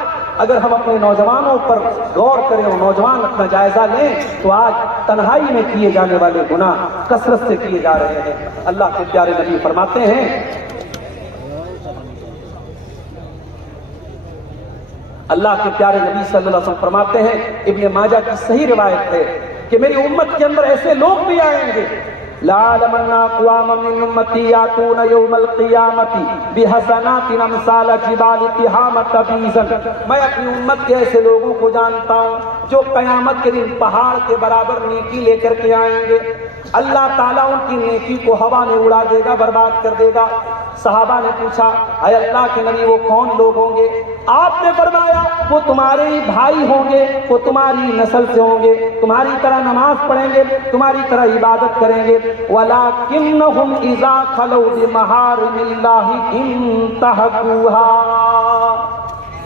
اگر ہم اپنے نوجوانوں پر غور کریں اور نوجوان اپنا جائزہ لیں تو آج تنہائی میں کیے جانے والے گناہ کثرت سے کیے جا رہے ہیں۔ اللہ کے پیارے نبی فرماتے ہیں، اللہ کے پیارے نبی صلی اللہ علیہ وسلم فرماتے ہیں، ابن ماجہ کی صحیح روایت ہے کہ میری امت کے اندر ایسے لوگ بھی آئیں گے، لَعَلَمَنَّ أَقْوَامًا مِّنْ أُمَّتِي يَأْتُونَ يَوْمَ الْقِيَامَةِ بِحَسَنَاتٍ أَمْثَالَ جِبَالِ تِحَامَةَ بِيضًا، میں اپنی امت کے ایسے لوگوں کو جانتا ہوں جو قیامت کے دن پہاڑ کے برابر نیکی لے کر کے آئیں گے۔ اللہ تعالیٰ ان کی نیکی کو ہوا میں اڑا دے گا، برباد کر دے گا۔ صحابہ نے پوچھا، اے اللہ کے نبی وہ کون لوگ ہوں گے؟ آپ نے فرمایا وہ تمہارے ہی بھائی ہوں گے، وہ تمہاری نسل سے ہوں گے، تمہاری طرح نماز پڑھیں گے، تمہاری طرح عبادت کریں گے، وَلَكِنَّهُمْ إِذَا خَلَوْا بِمَحَارِمِ اللَّهِ انتهكوها،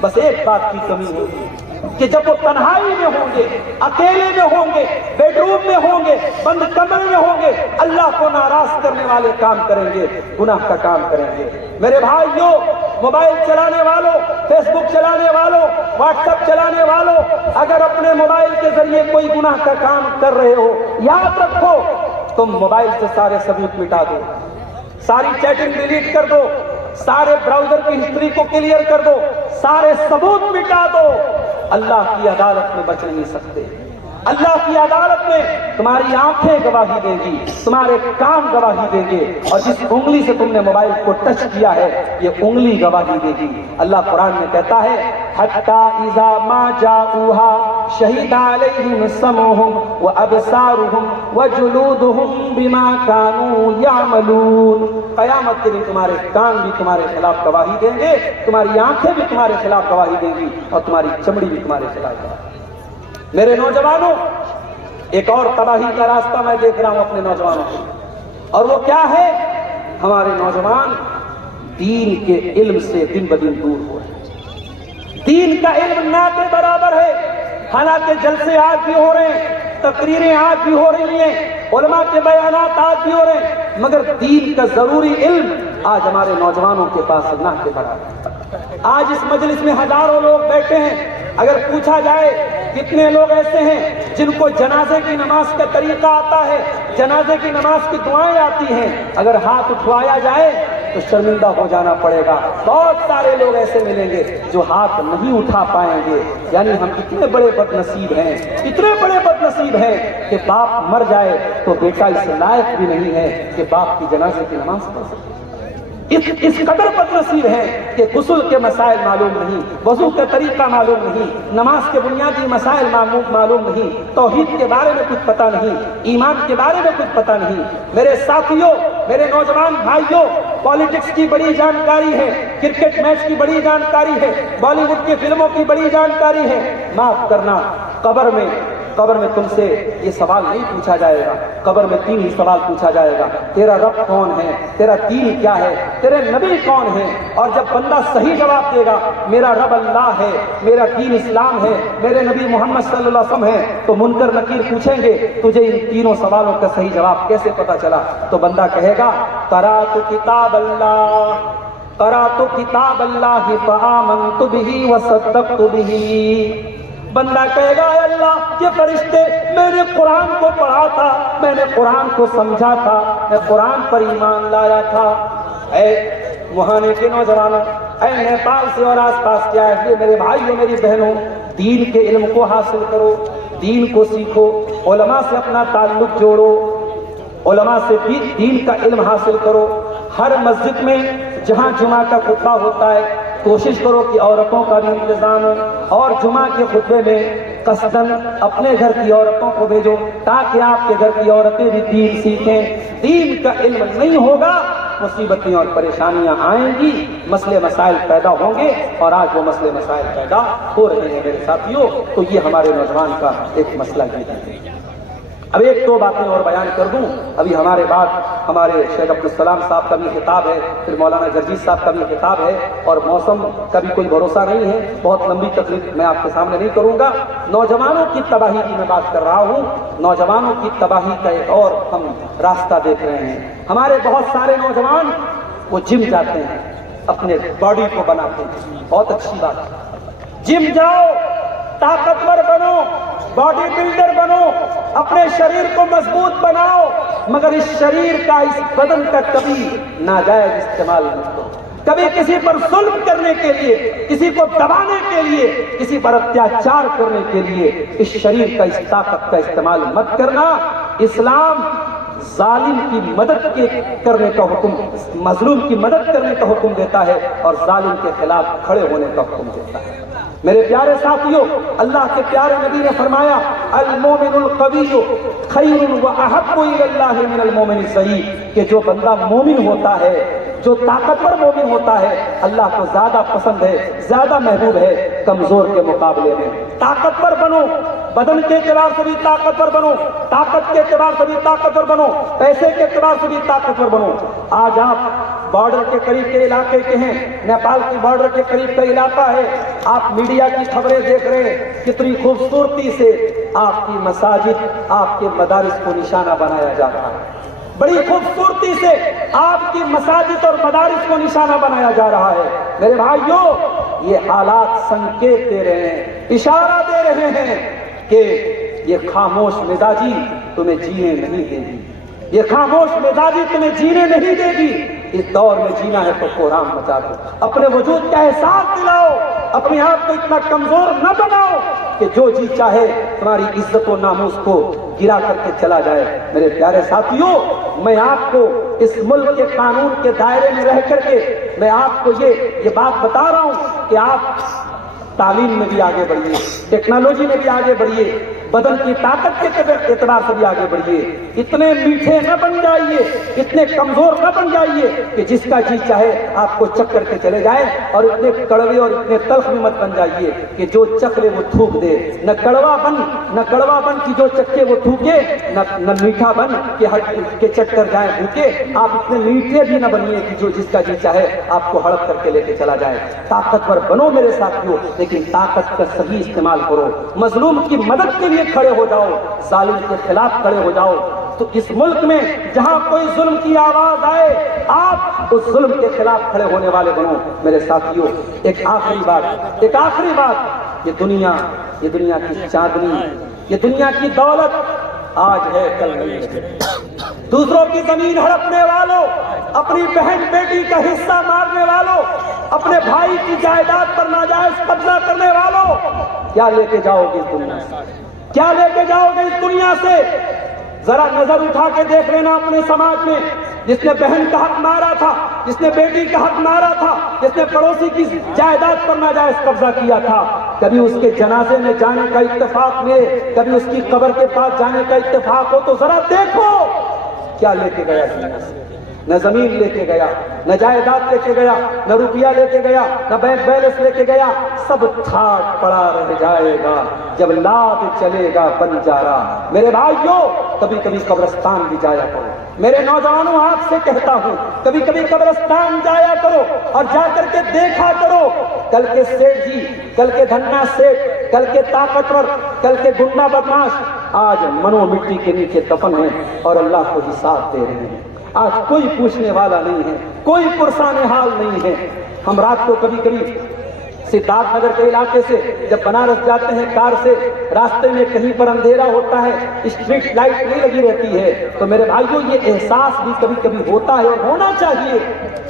بس ایک بات کی کمی ہوگی کہ جب وہ تنہائی میں ہوں گے، اکیلے میں ہوں گے، بیڈ روم میں ہوں گے، بند کمرے میں ہوں گے، اللہ کو ناراض کرنے والے کام کریں گے، گناہ کا کام کریں گے۔ میرے بھائیو، موبائل چلانے والوں، فیس بک چلانے والوں، واٹس ایپ چلانے والوں، اگر اپنے موبائل کے ذریعے کوئی گناہ کا کام کر رہے ہو، یاد رکھو تم موبائل سے سارے ثبوت مٹا دو، ساری چیٹنگ ڈیلیٹ کر دو، سارے براؤزر کی ہسٹری کو کلیئر کر دو، سارے ثبوت مٹا دو، اللہ کی عدالت میں بچ نہیں سکتے۔ اللہ کی عدالت میں تمہاری آنکھیں گواہی دیں گی، تمہارے کان گواہی دیں گے، اور جس انگلی سے تم نے موبائل کو ٹچ کیا ہے یہ انگلی گواہی دے گی۔ اللہ قرآن میں کہتا ہے حَتَّى إِذَا مَا جَاءُوهَا شَهِدَ عَلَيْهِمْ سَمْعُهُمْ وَأَبْصَارُهُمْ وَجُلُودُهُمْ بِمَا كَانُوا يَعْمَلُونَ۔ قیامت کے دن تمہارے کان بھی تمہارے خلاف گواہی دیں گے، تمہاری آنکھیں بھی تمہارے خلاف گواہی دیں گی، اور تمہاری چمڑی بھی تمہارے خلاف گواہی۔ میرے نوجوانوں، ایک اور تباہی کا راستہ میں دیکھ رہا ہوں اپنے نوجوانوں کو، اور وہ کیا ہے؟ ہمارے نوجوان دین کے علم سے دن بدن دور ہو رہے ہیں۔ دین کا علم نہ کے برابر ہے، حالانکہ جلسے آج بھی ہو رہے ہیں، تقریریں آج بھی ہو رہی ہیں، علماء کے بیانات آج بھی ہو رہے ہیں، مگر دین کا ضروری علم آج ہمارے نوجوانوں کے پاس نہ کے برابر۔ آج اس مجلس میں ہزاروں لوگ بیٹھے ہیں، اگر پوچھا جائے کتنے لوگ ایسے ہیں جن کو جنازے کی نماز کا طریقہ آتا ہے، جنازے کی نماز کی دعائیں آتی ہیں، اگر ہاتھ اٹھوایا جائے تو شرمندہ ہو جانا پڑے گا۔ بہت سارے لوگ ایسے ملیں گے جو ہاتھ نہیں اٹھا پائیں گے۔ یعنی ہم اتنے بڑے بد نصیب ہیں، اتنے بڑے بد نصیب ہیں کہ باپ مر جائے تو بیٹا اس لائق بھی نہیں ہے کہ باپ کی جنازے کی نماز پڑھ سکے۔ اس قدر بد نصیب ہے کہ غسل کے مسائل معلوم نہیں، وضو کا طریقہ معلوم نہیں، نماز کے بنیادی مسائل معلوم نہیں، توحید کے بارے میں کچھ پتہ نہیں، ایمان کے بارے میں کچھ پتہ نہیں۔ میرے ساتھیوں، میرے نوجوان بھائیوں، پالیٹکس کی بڑی جانکاری ہے، کرکٹ میچ کی بڑی جانکاری ہے، بالی ووڈ کی فلموں کی بڑی جانکاری ہے۔ معاف کرنا، قبر میں تم سے یہ سوال نہیں پوچھا جائے گا، قبر میں 3 ہی سوال پوچھا جائے گا: تیرا رب کون ہے، تیرا دین کیا ہے، تیرے نبی کون ہے؟ اور جب بندہ صحیح جواب دے گا میرا رب اللہ ہے، میرا دین اسلام ہے، میرے نبی محمد صلی اللہ علیہ وسلم ہے، تو منکر نکیر پوچھیں گے تجھے ان تینوں سوالوں کا صحیح جواب کیسے پتا چلا؟ تو بندہ کہے گا قرأت کتاب اللہ، قرأت کتاب اللہ فآمنت بہ وصدقت بہ۔ بندہ کہے گا اے اللہ یہ فرشتے، میں نے قرآن کو پڑھا تھا، میں نے قرآن کو سمجھا تھا، میں قرآن پر ایمان لایا تھا۔ اے مہانے کے نوجوانوں، اے نیپال سے اور آس پاس کے آئے میرے بھائیوں، میری بہنوں، دین کے علم کو حاصل کرو، دین کو سیکھو، علماء سے اپنا تعلق جوڑو، علماء سے بھی دین کا علم حاصل کرو۔ ہر مسجد میں جہاں جمعہ کا خطبہ ہوتا ہے کوشش کرو کہ عورتوں کا بھی انتظام ہو، اور جمعہ کے خطبے میں قصداً اپنے گھر کی عورتوں کو بھیجو تاکہ آپ کے گھر کی عورتیں بھی دین سیکھیں۔ دین کا علم نہیں ہوگا، مصیبتیں اور پریشانیاں آئیں گی، مسئلے مسائل پیدا ہوں گے، اور آج وہ مسئلے مسائل پیدا ہو رہے ہیں میرے ساتھیوں۔ تو یہ ہمارے نوجوان کا ایک مسئلہ یہ ہے۔ اب 1-2 باتیں اور بیان کر دوں، ابھی ہمارے بعد ہمارے شیخ عبدالسلام صاحب کا بھی خطاب ہے، پھر مولانا جرجیز صاحب کا بھی خطاب ہے، اور موسم کا بھی کوئی بھروسہ نہیں ہے، بہت لمبی تقریر میں آپ کے سامنے نہیں کروں گا۔ نوجوانوں کی تباہی کی میں بات کر رہا ہوں، نوجوانوں کی تباہی کا ایک اور ہم راستہ دیکھ رہے ہیں۔ ہمارے بہت سارے نوجوان وہ جم جاتے ہیں، اپنے باڈی کو بناتے ہیں، بہت اچھی بات ہے، جم جاؤ، طاقتور بنو، باڈی بلڈر بنو، اپنے شریر کو مضبوط بناؤ، مگر اس شریر کا، اس بدن کا کبھی ناجائز استعمال مت کرو۔ کبھی کسی پر ظلم کرنے کے لیے، کسی کو دبانے کے لیے، کسی پر اتیاچار کرنے کے لیے اس شریر کا، اس طاقت کا استعمال مت کرنا۔ اسلام ظالم کی مدد کرنے کا حکم، مظلوم کی مدد کرنے کا حکم دیتا ہے، اور ظالم کے خلاف کھڑے ہونے کا حکم دیتا ہے۔ میرے پیارے ساتھیوں، اللہ کے پیارے نبی نے فرمایا المومن القوی خیر واحب الی اللہ من المومن الضعیف، کہ جو بندہ مومن ہوتا ہے، جو طاقتور مومن ہوتا ہے، اللہ کو زیادہ پسند ہے، زیادہ محبوب ہے کمزور کے مقابلے میں۔ طاقتور بنو، بدن کے اعتبار سے بھی طاقتور بنو، طاقت کے اعتبار سے بھی طاقتور بنو، پیسے کے اعتبار سے بھی طاقتور بنو۔ آج آپ بارڈر کے قریب کے علاقے کے ہیں، نیپال کی بارڈر کے قریب کا علاقہ ہے، آپ میڈیا کی خبریں دیکھ رہے ہیں، کتنی خوبصورتی سے آپ کی مساجد، آپ کے مدارس کو نشانہ بنایا جا رہا ہے۔ بڑی خوبصورتی سے آپ کی مساجد اور مدارس کو نشانہ بنایا جا رہا ہے۔ میرے بھائیوں، یہ حالات سنکیت دے رہے ہیں، اشارہ دے رہے ہیں کہ یہ خاموش مزاجی تمہیں جینے نہیں دے گی، یہ خاموش مزاجی تمہیں جینے نہیں دے گی۔ اس دور میں جینا ہے تو قرآن مچا دو، اپنے وجود کا احساس دلاؤ، اپنے آپ کو اتنا کمزور نہ بناؤ کہ جو جی چاہے تمہاری عزت و ناموس کو گرا کر کے چلا جائے۔ میرے پیارے ساتھیوں، میں آپ کو اس ملک کے قانون کے دائرے میں رہ کر کے میں آپ کو یہ بات بتا رہا ہوں کہ آپ تعلیم میں بھی آگے بڑھیے، ٹیکنالوجی میں بھی آگے بڑھیے، بدن کی طاقت کے اعتبار سے بھی آگے بڑھیے۔ اتنے میٹھے نہ بن جائیے، اتنے کمزور نہ بن جائیے کہ جس کا جی چاہے آپ کو چک کر کے چلے جائے، اور اتنے کڑوے اور اتنے تلخ بھی مت بن جائیے کہ جو چکھ لے وہ تھوک دے۔ نہ کڑوا بن کہ جو چکے وہ تھوکے، نہ میٹھا بن کہ چٹ کر جائے بھوکے۔ آپ اتنے میٹھے بھی نہ بنیے کہ جو جس کا جی چاہے آپ کو ہڑپ کر کے لے کے چلا جائے۔ طاقتور بنو میرے ساتھیوں، لیکن طاقت کا صحیح استعمال کرو۔ مظلوم کی مدد کے لیے کھڑے ہو جاؤ، ظالم کے خلاف کھڑے ہو جاؤ۔ تو اس ملک میں جہاں کوئی ظلم کی آواز آئے، آپ اس ظلم کے خلاف کھڑے ہونے والے بنو میرے ساتھیوں۔ ایک آخری بات، یہ دنیا کی چاندنی، یہ دنیا کی دولت آج ہے کل نہیں ہے۔ دوسروں کی زمین ہڑپنے والوں، اپنی بہن بیٹی کا حصہ مارنے والوں، اپنے بھائی کی جائیداد پر ناجائز قبضہ کرنے والوں، کیا لے کے جاؤ گے اس دنیا سے؟ کیا لے کے جاؤ گے اس دنیا سے؟ ذرا نظر اٹھا کے دیکھ لینا اپنے سماج میں، جس نے بہن کا حق مارا تھا، جس نے بیٹی کا حق مارا تھا، جس نے پڑوسی کی جائیداد پر ناجائز قبضہ کیا تھا، کبھی اس کے جنازے میں جانے کا اتفاق میں، کبھی اس کی قبر کے پاس جانے کا اتفاق ہو تو ذرا دیکھو کیا لے کے گیا دنیا سے؟ نہ زمین لے کے گیا، نہ جائیداد لے کے گیا، نہ روپیہ لے کے گیا، نہ بینک بیلنس لے کے گیا۔ سب ٹھاٹ پڑا رہ جائے گا جب لاد چلے گا بنجارا۔ میرے بھائیوں، کبھی کبھی قبرستان بھی جایا کرو۔ میرے نوجوانوں، آپ سے کہتا ہوں، کبھی کبھی قبرستان جایا کرو اور جا کر کے دیکھا کرو، کل کے سیٹ جی، کل کے دھنا سیٹ، کل کے طاقتور، کل کے گنڈا بدماش آج منو مٹی کے نیچے دفن ہیں اور اللہ کو حساب دے رہے ہیں۔ آج کوئی پوچھنے والا نہیں ہے، کوئی پرسان حال نہیں ہے۔ ہم رات کو کبھی کبھی سدھارتھ نگر کے علاقے سے جب بنارس جاتے ہیں کار سے، راستے میں کہیں پر اندھیرا ہوتا ہے، اسٹریٹ لائٹ نہیں لگی رہتی ہے، تو میرے بھائیوں یہ احساس بھی کبھی کبھی ہوتا ہے اور ہونا چاہیے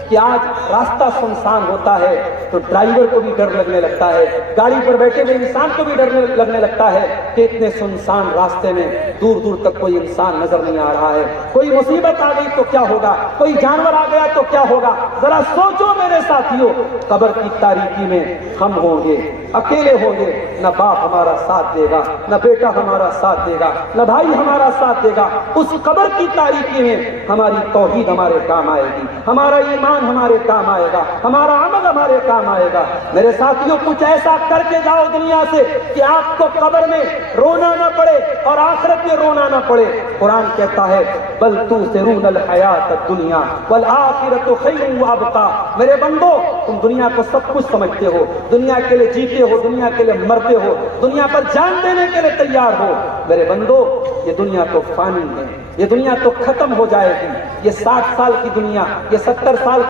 کہ آج راستہ سنسان ہوتا ہے تو ڈرائیور کو بھی ڈر لگنے لگتا ہے، گاڑی پر بیٹھے ہوئے انسان کو بھی ڈر لگنے لگتا ہے کہ اتنے سنسان راستے میں دور دور تک کوئی انسان نظر نہیں آ رہا ہے۔ کوئی مصیبت آ گئی تو کیا ہوگا، کوئی جانور آ گیا تو کیا ہوگا؟ ذرا سوچو میرے ساتھیوں، قبر کی تاریکی میں ہم ہوں گے، اکیلے ہوں گے، نہ باپ ہمارا ساتھ دے گا، نہ بیٹا ہمارا ساتھ دے گا، نہ بھائی ہمارا ساتھ دے گا۔ اس قبر کی تاریکی میں ہماری توحید ہمارے کام آئے گی، ہمارا ایمان ہمارے کام آئے گا، ہمارا عمل ہمارے کام آئے گا۔ میرے ساتھیوں، کچھ ایسا کر کے جاؤ دنیا سے کہ آپ کو قبر میں رونا نہ پڑے اور آخرت میں رونا نہ پڑے۔ قرآن کہتا ہے بل تؤثرون الحیات الدنیا والآخرۃ خیر وابقیٰ۔ میرے بندو، تم دنیا کو سب کچھ سمجھتے ہو، دنیا کے لیے جیتے ہو، دنیا کے لیے مرتے ہو، دنیا پر جان دینے کے لیے تیار ہو۔ میرے بندو، یہ دنیا تو فانی ہے، یہ دنیا تو ختم ہو جائے گی۔ یہ 60 سال کی دنیا، یہ 70 سال